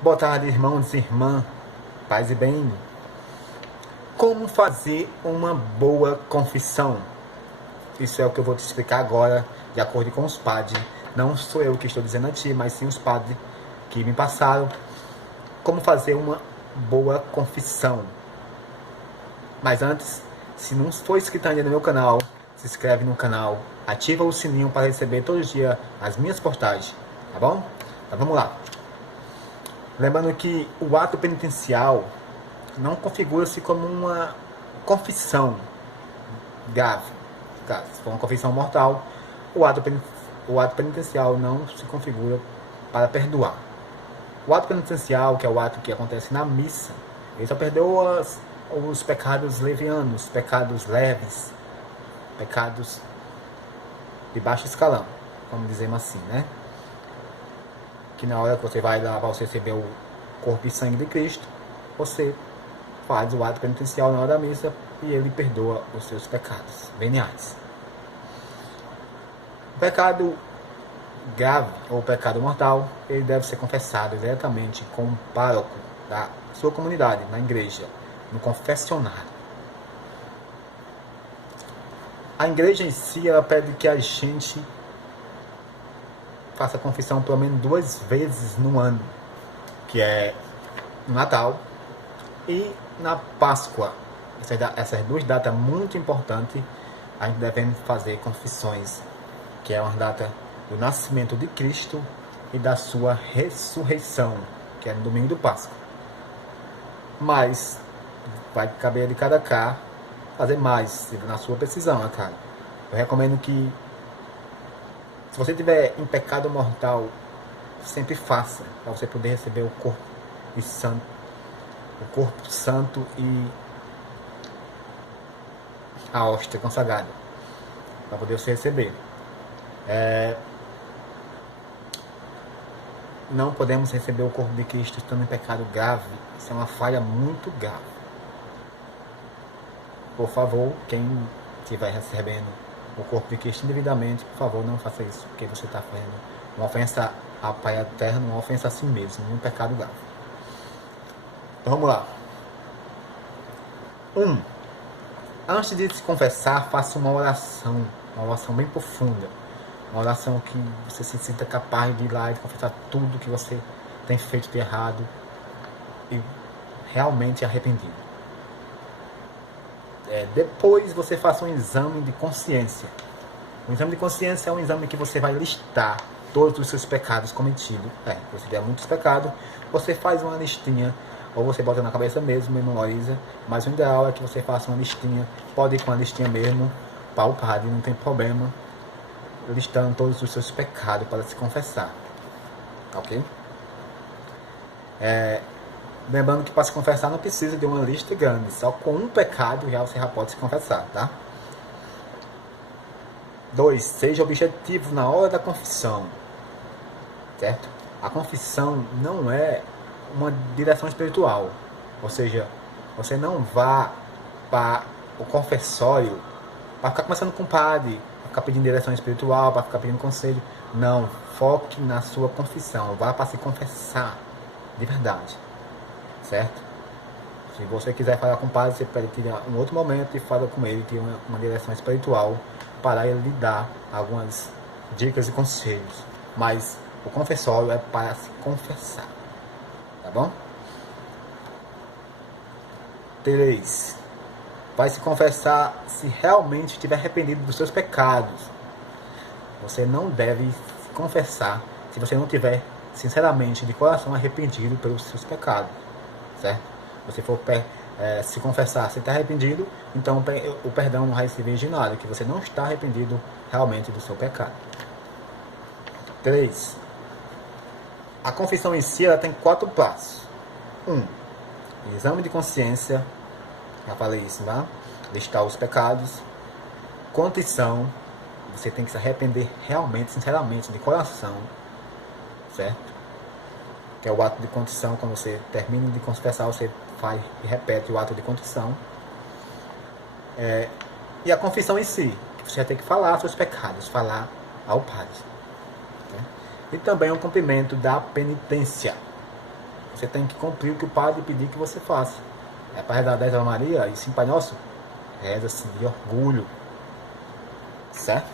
Boa tarde, irmãos e irmãs, paz e bem. Como fazer uma boa confissão? Isso é o que eu vou te explicar agora, de acordo com os padres. Não sou eu que estou dizendo a ti, mas sim os padres que me passaram como fazer uma boa confissão. Mas antes, se não for inscrito ainda no meu canal, se inscreve no canal, ativa o sininho para receber todos os dias as minhas postagens, tá bom? Então vamos lá. Lembrando que o ato penitencial não configura-se como uma confissão grave. Se for uma confissão mortal, o ato penitencial não se configura para perdoar. O ato penitencial, que é o ato que acontece na missa, ele só perdoa os pecados levianos, pecados leves, pecados de baixo escalão, vamos dizer assim, né? Que na hora que você vai lá para você receber o corpo e sangue de Cristo, você faz o ato penitencial na hora da missa e ele perdoa os seus pecados veniais. O pecado grave ou pecado mortal, ele deve ser confessado diretamente com o pároco da sua comunidade, na igreja, no confessionário. A igreja em si, ela pede que a gente faça a confissão pelo menos 2 vezes no ano, que é no Natal e na Páscoa. Essas 2 datas muito importantes, a gente deve fazer confissões, que é uma data do nascimento de Cristo e da sua ressurreição, que é no domingo do Páscoa. Mas vai caber de cada cá fazer mais, na sua precisão, né, cara? Eu recomendo que, se você tiver em pecado mortal, sempre faça, para você poder receber o corpo santo e a hóstia consagrada, para poder você receber. Não podemos receber o corpo de Cristo estando em pecado grave. Isso é uma falha muito grave. Por favor, quem estiver recebendo o corpo de Cristo indevidamente, por favor, não faça isso, porque você está fazendo uma ofensa ao Pai Eterno, uma ofensa a si mesmo, um pecado grave. Então vamos lá. 1. Antes de se confessar, faça uma oração bem profunda. Uma oração que você se sinta capaz de ir lá e confessar tudo que você tem feito de errado e realmente arrependido. Depois você faça um exame de consciência. O exame de consciência é um exame que você vai listar todos os seus pecados cometidos. Se você tiver muitos pecados, você faz uma listinha, ou você bota na cabeça mesmo e memoriza, mas o ideal é que você faça uma listinha, pode ir com a listinha mesmo, para o padre, não tem problema, listando todos os seus pecados para se confessar, ok? Lembrando que para se confessar não precisa de uma lista grande, só com um pecado você já pode se confessar, tá? 2. Seja objetivo na hora da confissão, certo? A confissão não é uma direção espiritual, ou seja, você não vá para o confessório para ficar conversando com o padre, para ficar pedindo direção espiritual, para ficar pedindo conselho. Não, foque na sua confissão, vá para se confessar de verdade, certo? Se você quiser falar com o padre, você pode tirar um outro momento e fala com ele, ter uma direção espiritual para ele lhe dar algumas dicas e conselhos. Mas o confessório é para se confessar, tá bom? 3. Vai se confessar se realmente estiver arrependido dos seus pecados. Você não deve se confessar se você não estiver sinceramente, de coração, arrependido pelos seus pecados, certo? Se você for se confessar sem estar arrependido, então o perdão não vai servir de nada, que você não está arrependido realmente do seu pecado. 3. A confissão em si, ela tem 4 passos. 1. Exame de consciência, já falei isso, né? Listar os pecados. Contrição, você tem que se arrepender realmente, sinceramente, de coração, certo? Que é o ato de contrição. Quando você termina de confessar, você faz e repete o ato de contrição. E a confissão em si, que você vai ter que falar seus pecados, falar ao Padre, né? E também o cumprimento da penitência. Você tem que cumprir o que o padre pedir que você faça. É para rezar 10 Ave Maria e sim Pai Nosso, reza-se de orgulho. Certo?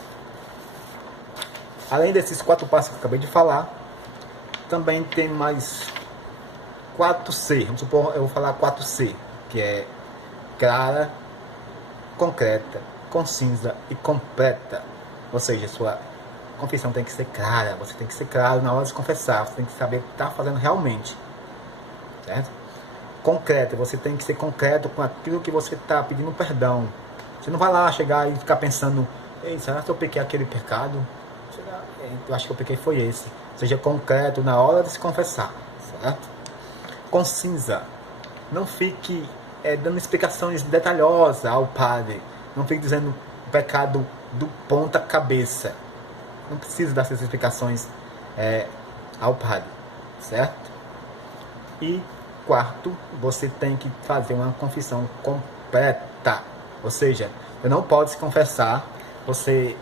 Além desses 4 passos que eu acabei de falar, também tem mais 4C. Vamos supor, eu vou falar 4C, que é clara, concreta, concisa e completa. Ou seja, sua confissão tem que ser clara, você tem que ser claro na hora de confessar, você tem que saber o que está fazendo realmente. Certo? Concreta, você tem que ser concreto com aquilo que você está pedindo perdão. Você não vai lá chegar e ficar pensando, ei, será que eu pequei aquele pecado? Eu acho que eu pequei foi esse. Seja concreto na hora de se confessar. Certo? Concisa. Não fique dando explicações detalhosas ao padre. Não fique dizendo o pecado do ponta cabeça. Não precisa dessas explicações ao padre. Certo? E quarto, você tem que fazer uma confissão completa. Ou seja, você não pode se confessar, se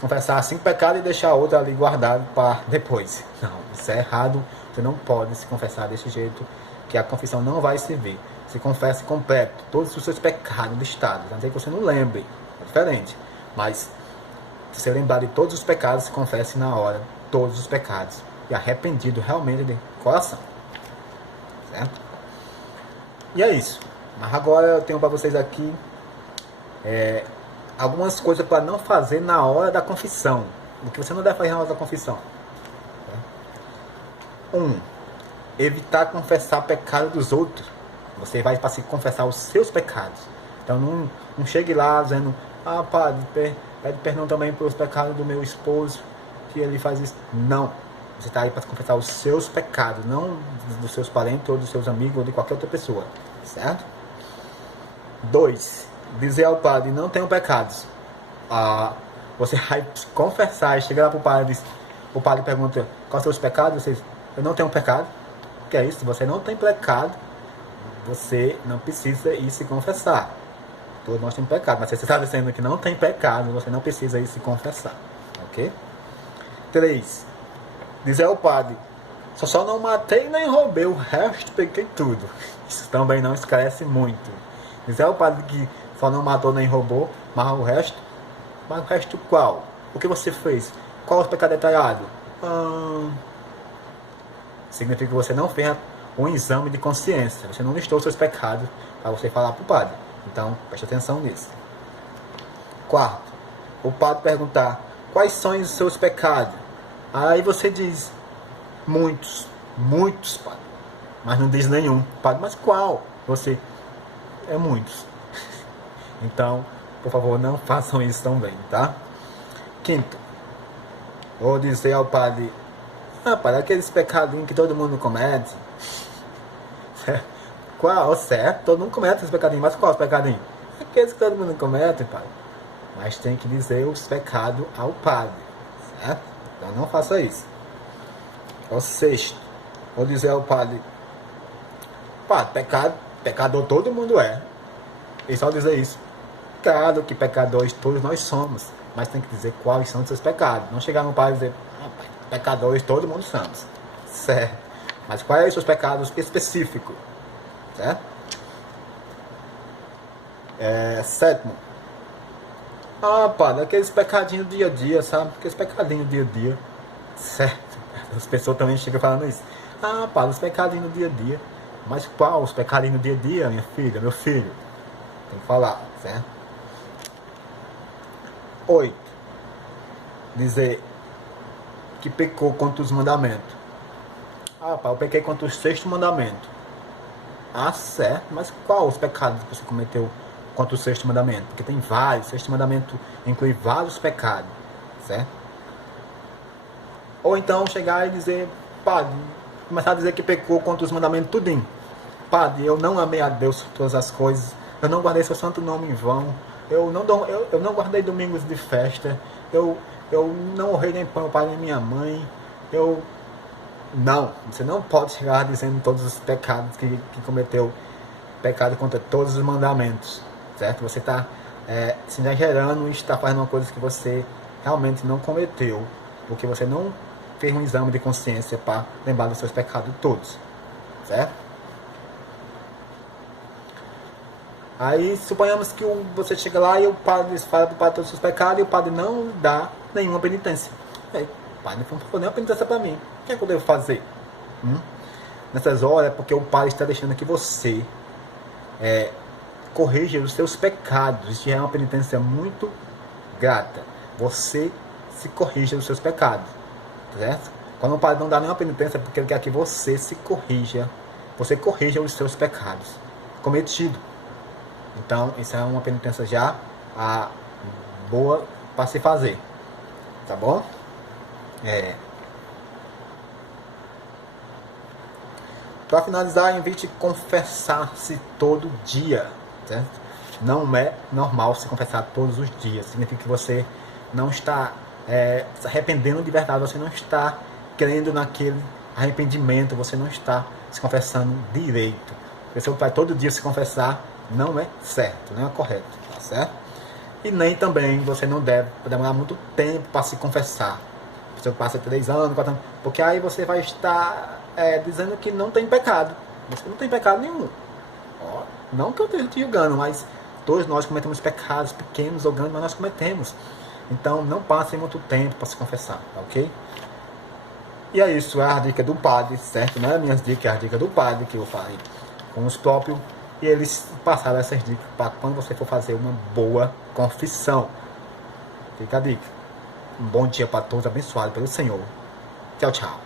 confessar 5 pecados e deixar outro ali guardado para depois. Não, isso é errado. Você não pode se confessar desse jeito, que a confissão não vai servir. Se confesse completo, todos os seus pecados listados. Não sei que você não lembre, é diferente. Mas, se você lembrar de todos os pecados, se confesse na hora, todos os pecados. E arrependido realmente de coração. Certo? E é isso. Mas agora eu tenho para vocês aqui algumas coisas para não fazer na hora da confissão. O que você não deve fazer na hora da confissão. 1. Evitar confessar pecado dos outros. Você vai para se confessar os seus pecados. Então não chegue lá dizendo, padre, pede perdão também pelos pecados do meu esposo, que ele faz isso. Não. Você está aí para confessar os seus pecados, não dos seus parentes, ou dos seus amigos, ou de qualquer outra pessoa. Certo? 2. Dizer ao padre, não tenho pecados. Você vai confessar e chega lá para o padre, o padre pergunta, quais são os pecados? Você diz, eu não tenho pecado. O que é isso? Você não tem pecado, você não precisa ir se confessar. Todos nós temos pecado, mas se você está dizendo que não tem pecado, você não precisa ir se confessar. Ok? 3. Dizer ao padre, só não matei nem roubei, o resto peguei tudo. Isso também não esclarece muito. Dizer ao padre que só não matou nem roubou, mas o resto qual? O que você fez? Qual o pecado detalhado? Significa que você não fez um exame de consciência. Você não listou seus pecados para você falar para o padre. Então, preste atenção nisso. 4. O padre perguntar, quais são os seus pecados? Aí você diz, muitos, padre. Mas não diz nenhum. Padre, mas qual? Você, muitos. Então, por favor, não façam isso também, tá? 5. Vou dizer ao padre, padre, aqueles pecadinhos que todo mundo comete. Qual? Certo, todo mundo comete esses pecadinhos, mas qual os pecadinhos? Aqueles que todo mundo comete, padre. Mas tem que dizer os pecados ao padre, certo? Então não faça isso. 6. Vou dizer ao padre, padre, pecador todo mundo é. E só dizer isso. Claro que pecadores todos nós somos, mas tem que dizer quais são os seus pecados. Não chegar no padre e dizer, pecadores todo mundo somos. Certo. Mas quais são os seus pecados específicos? Certo? 7. Padre, aqueles pecadinhos do dia a dia, sabe? Aqueles pecadinhos do dia a dia. Certo. As pessoas também chegam falando isso. Padre, os pecadinhos do dia a dia. Mas qual os pecadinhos do dia a dia, minha filha, meu filho? Tem que falar, certo? 8. Dizer que pecou contra os mandamentos. Pai, eu pequei contra o 6º mandamento. Certo, mas qual os pecados que você cometeu contra o 6º mandamento? Porque tem vários, o 6º mandamento inclui vários pecados, certo? Ou então chegar e dizer, padre, começar a dizer que pecou contra os mandamentos tudinho. Padre, eu não amei a Deus por todas as coisas, eu não guardei seu santo nome em vão, eu não guardei domingos de festa, eu não honrei nem meu pai nem minha mãe, Não, você não pode chegar dizendo todos os pecados que cometeu, pecado contra todos os mandamentos, certo? Você está se exagerando e está fazendo uma coisa que você realmente não cometeu, porque você não fez um exame de consciência para lembrar dos seus pecados todos, certo? Aí suponhamos que você chega lá e o padre fala para o padre todos os seus pecados e o padre não dá nenhuma penitência. Aí, o padre não falou nenhuma penitência para mim. O que é que eu devo fazer? Nessas horas é porque o padre está deixando que você corrija os seus pecados. Isso já é uma penitência muito grata. Você se corrija dos seus pecados, certo? Quando o padre não dá nenhuma penitência é porque ele quer que você se corrija. Você corrija os seus pecados cometidos. Então, isso é uma penitência já boa para se fazer. Tá bom? Para finalizar, invite a confessar-se todo dia. Certo? Não é normal se confessar todos os dias. Significa que você não está se arrependendo de verdade. Você não está crendo naquele arrependimento. Você não está se confessando direito. A pessoa que vai todo dia se confessar não é certo, não é correto, tá certo? E nem também você não deve demorar muito tempo para se confessar. Você passa 3 anos, 4 anos, porque aí você vai estar dizendo que não tem pecado. Você não tem pecado nenhum. Não que eu esteja te julgando, mas todos nós cometemos pecados, pequenos ou grandes, mas nós cometemos. Então não passe muito tempo para se confessar, tá ok? E é isso, é a dica do padre, certo? Não é a minha dica, é a dica do padre que eu falei com os próprios. E eles passaram essas dicas para quando você for fazer uma boa confissão. Fica a dica. Um bom dia para todos, abençoado pelo Senhor. Tchau, tchau.